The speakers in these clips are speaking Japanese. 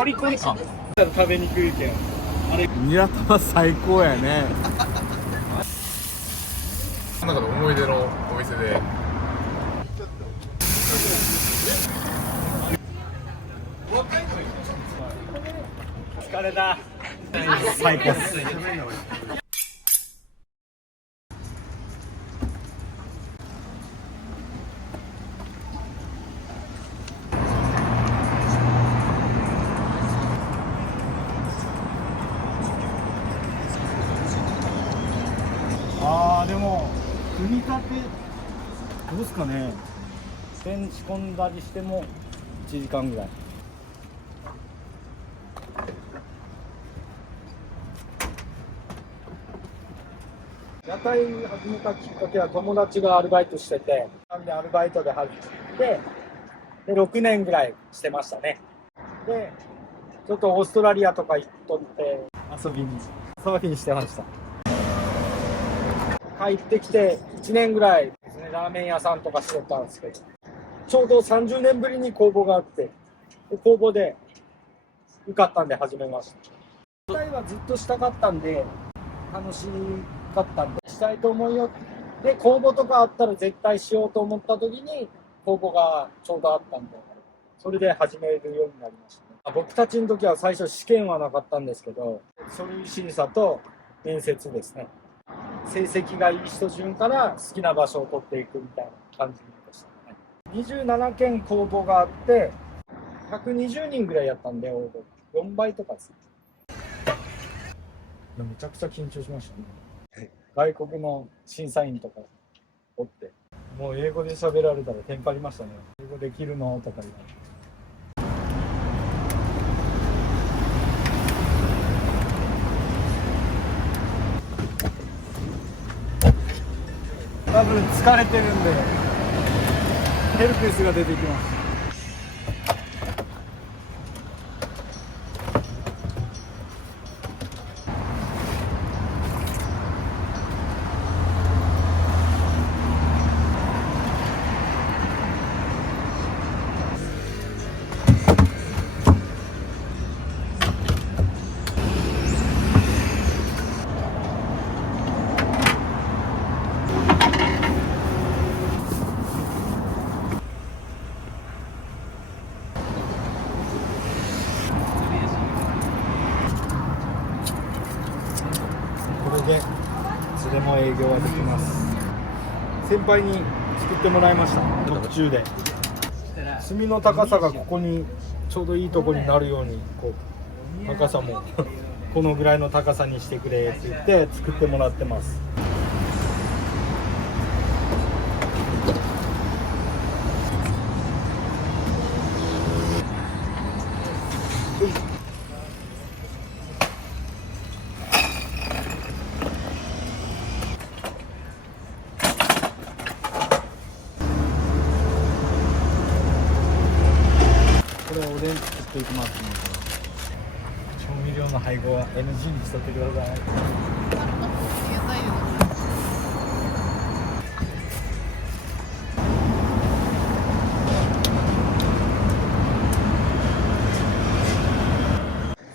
コリコリ感食べにくいけん。あれニラ玉最高やね。なんか思い出のお店で。疲れた。最高っす。あーでも組み立てどうすかね。ペン仕込んだりしても1時間ぐらい。屋台始めたきっかけは友達がアルバイトしてて、なんでアルバイトで始めて、で6年ぐらいしてましたね。でちょっとオーストラリアとか行っとって遊びにしてました。帰ってきて1年ぐらいですね、ラーメン屋さんとかしてたんですけど、ちょうど30年ぶりに公募があって、公募で受かったんで始めました。実際はずっとしたかったんで、楽しかったんでしたいと思いよって、公募とかあったら絶対しようと思った時に公募がちょうどあったんで、それで始めるようになりましたね。僕たちの時は最初試験はなかったんですけど、書類審査と面接ですね。成績がいい人順から好きな場所を取っていくみたいな感じでしたね。27件公募があって120人ぐらいやったんで、応募4倍とかです。めちゃくちゃ緊張しましたね。外国の審査員とかおって、もう英語で喋られたらテンパりましたね。英語できるのとか言われて。多分疲れてるんでヘルペスが出てきます。これでいつでも営業はできます。先輩に作ってもらいました。特注で炭の高さがここにちょうどいいとこになるように、こう高さもこのぐらいの高さにしてくれって言って作ってもらってます。これおでん作っていきますので、調味料の配合は NG にしとってください。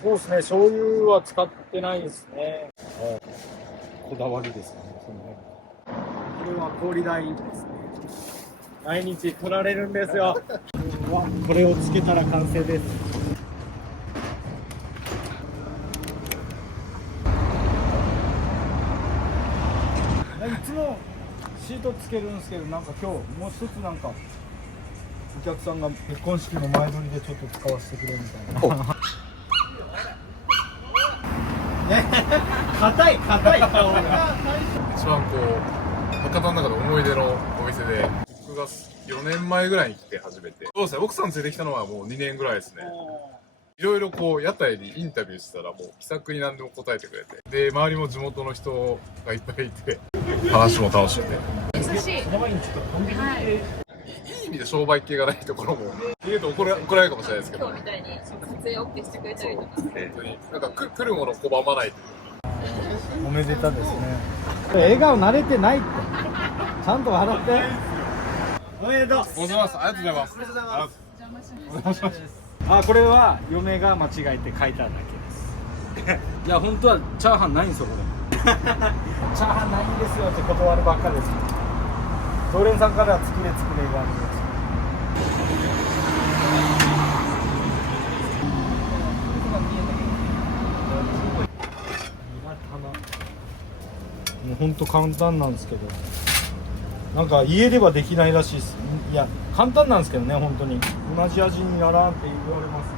そうですね、醤油は使ってないですね。こだわりですかね。これは氷代ですね。毎日取られるんですよ。これをつけたら完成です。いつもシートつけるんですけど、なんか今日もう一つなんかお客さんが結婚式の前撮りでちょっと使わせてくれみたいな。硬い顔が。一番こう博多の中で思い出のお店で、僕が4年前ぐらいに来て初めて、そうですね、奥さん連れてきたのはもう2年ぐらいですね。いろいろこう屋台でインタビューしたらもう気さくに何でも答えてくれて、で周りも地元の人がいっぱいいて、話も楽しくて、優しい。いい意味で商売系がないところも言うと怒られるかもしれないですけど、今日みたいに撮影 OK してくれたりとか。本当になんか来るものを拒まないというおめでたですね。笑顔慣れてないって。ちゃんと笑って。おめでとう。ございます。ありがとうございます。お邪魔します。あ、これは嫁が間違えて書いただけですいや本当はチャーハンないんですよこれチャーハンないんですよって断るばっかです常連さんからは作れ作れ言われるんですもう本当簡単なんですけどなんか家ではできないらしいです。いや簡単なんですけどね本当に同じ味にならんって言われますね。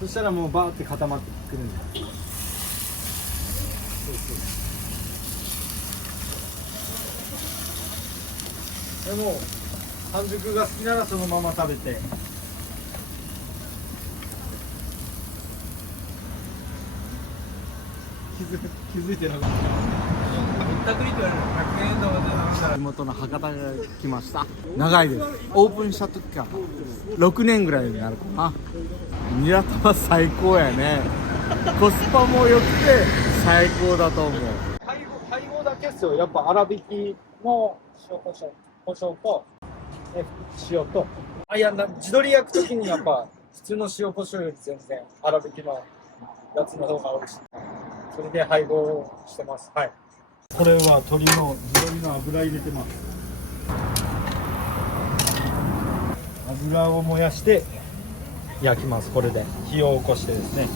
そしたらもうバーって固まってくるんだ。でも半熟が好きならそのまま食べて。気づいてなかった。地元の博多が来ました。長いです。オープンした時から6年ぐらいになるかな。ニラ玉最高やね。コスパも良くて最高だと思う。配合だけですよ。やっぱ粗挽きの塩コショウと塩といや地鶏焼く時にやっぱ普通の塩コショウより全然粗挽きのやつの方が美味しい。それで配合してます。はい。これは地鶏の油入れてます。油を燃やして焼きます。これで火を起こしてですね。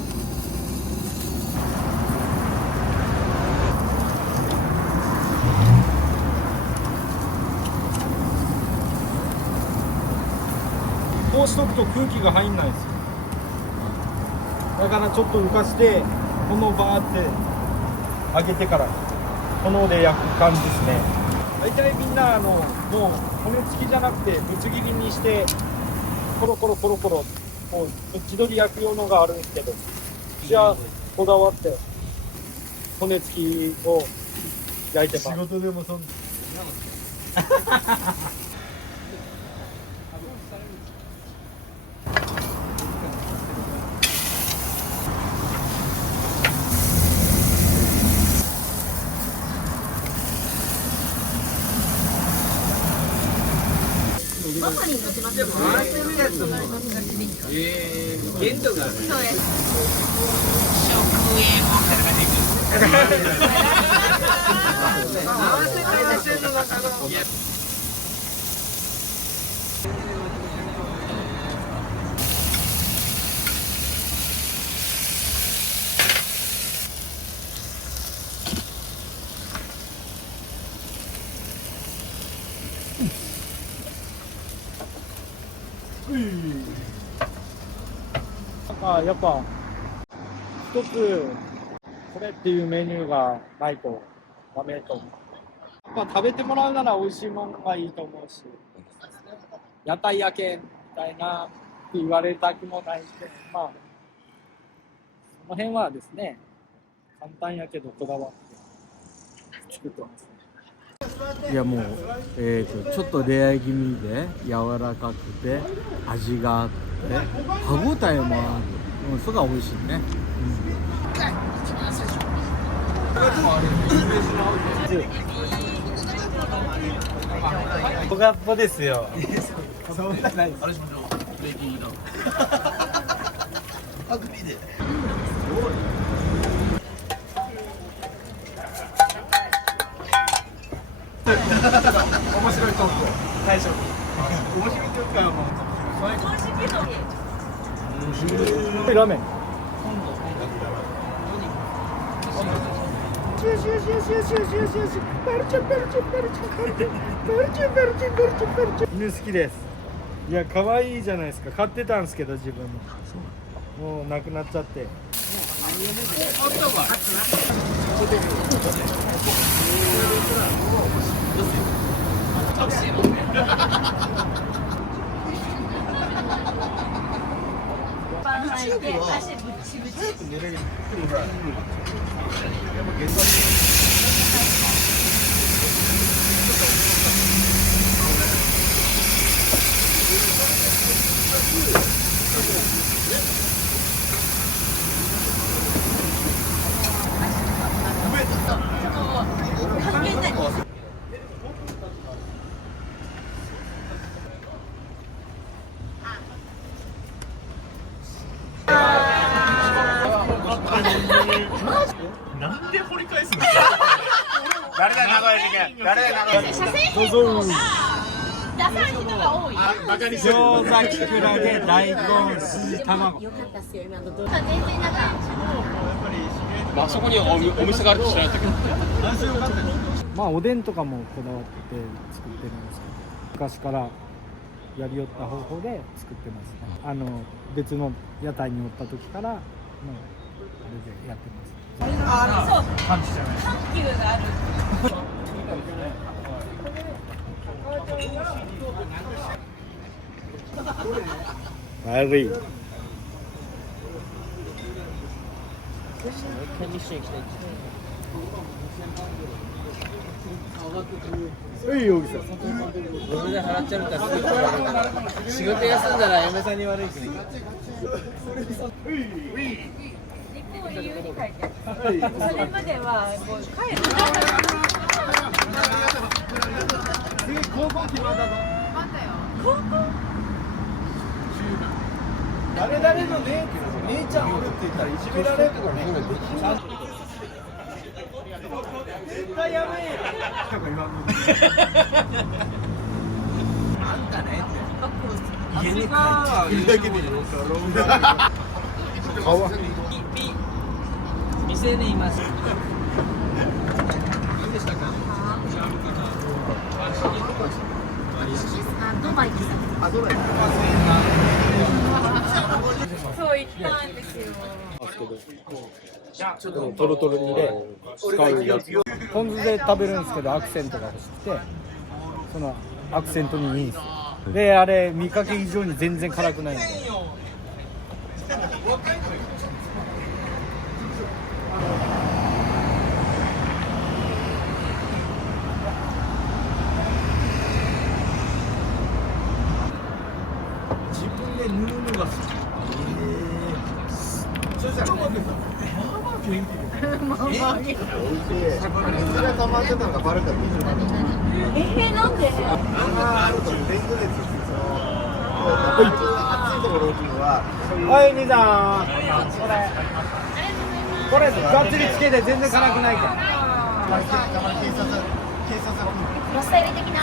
こうしとくと空気が入んないんですよ。だからちょっと浮かしてこのバーって揚げてから炎で焼く感じですね。大体みんなもう骨付きじゃなくてぶつ切りにしてコロコロこう地鶏焼く用のがあるんですけど、私はこだわって骨付きを焼いてます。仕事でもそんなバカに乗ってますよ。限度がある。そうです。合わせての中の。やっぱ一つこれっていうメニューがないとダメと思う。食べてもらうなら美味しいものがいいと思うし、屋台焼けみたいなって言われたくもないけど、その辺はですね簡単やけどこだわって作ってます。いやもう、ちょっとレア気味で柔らかくて味があって歯ごたえもある。それが美味しいね。小がっぽですよ。そんなないです。面白いトークを最初に面白いトークはもうラーメン犬好きです。いや可愛いじゃないですか。飼ってたんですけど自分もう亡くなっちゃって。なんで掘り返すんですか。誰だ長い事件、誰だ長い事件。出さない人が多い。バカにしてる。餃子、きくらげ、大根、筋、卵。よかったっすよ、今の動画。全然なんか。あそこにお店があるって知らなかったけど。まあおでんとかもこだわって作ってるんですけど、昔からやりよった方法で作ってますね。別の屋台におった時からのあれでやってます。そう。緩急がある。悪い。はい容疑者。俺で払っちゃうからすぐ取られるから仕事休んだら嫁さんに悪いしね。理由に書いてある。それまではもう帰る。高校決まったぞ。高校。誰々の姉ちゃんおるって言ったらいじめられるとかね。絶対やめえよ。家に帰ってるだけで店でいます。ドバイです。そう言ったんですよ。ちょっとトロトロにで使うやつ。ポン酢で食べるんですけどアクセントが欲しくて、そのアクセントにいいんですよ。であれ見かけ以上に全然辛くないんで。自分で塗るのが好き。そしたらね、なんで？はい兄さん、これがっつりつけて全然辛くないから。ガサ入れ的な。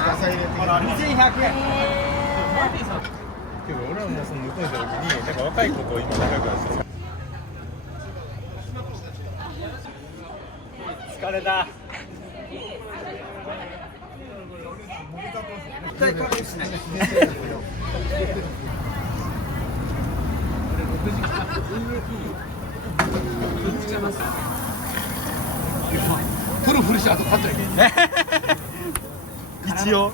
2100円。けど俺らもその向こうにいた時になんか若い子と今仲良くなってた。疲れた。プロフルしてあと勝っちゃいけない。一応。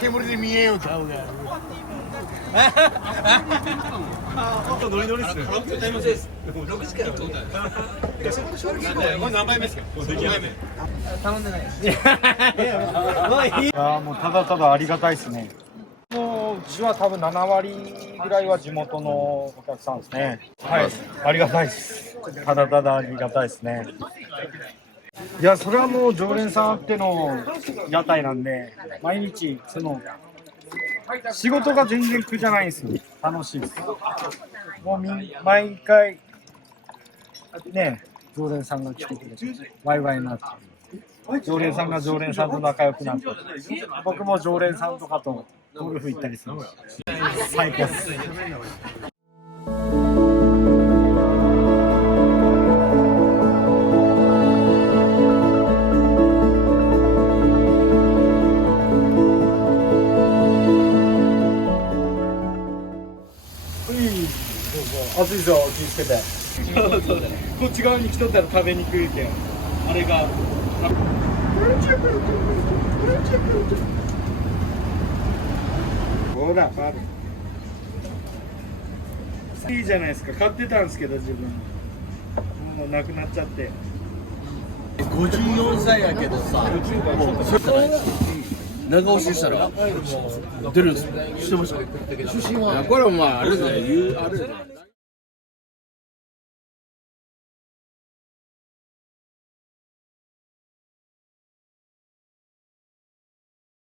煙で見えよう顔が。ノリノリっすね。6時からどうだ。これ何杯目ですか。頼んでない。いやもうただただありがたいですね。もううちは多分7割ぐらいは地元のお客さんですね。はい、ありがたいです。ただただありがたいですね。いやそれはもう常連さんあっての屋台なんで、毎日その仕事が全然苦じゃないんですよ。楽しいです。もう毎回ね常連さんが来てくれてワイワイになって。常連さんが常連さんと仲良くなって、僕も常連さんとかとゴルフ行ったりする。最高です。熱いぞ、気をつけて。こっち側に来とったら食べにくいけん。あれが。ほら、パル。いいじゃないですか。買ってたんですけど、自分。もうなくなっちゃって。54歳やけどさ、長押ししたら出るんですよ。してました。出身はこれはまああれだよ。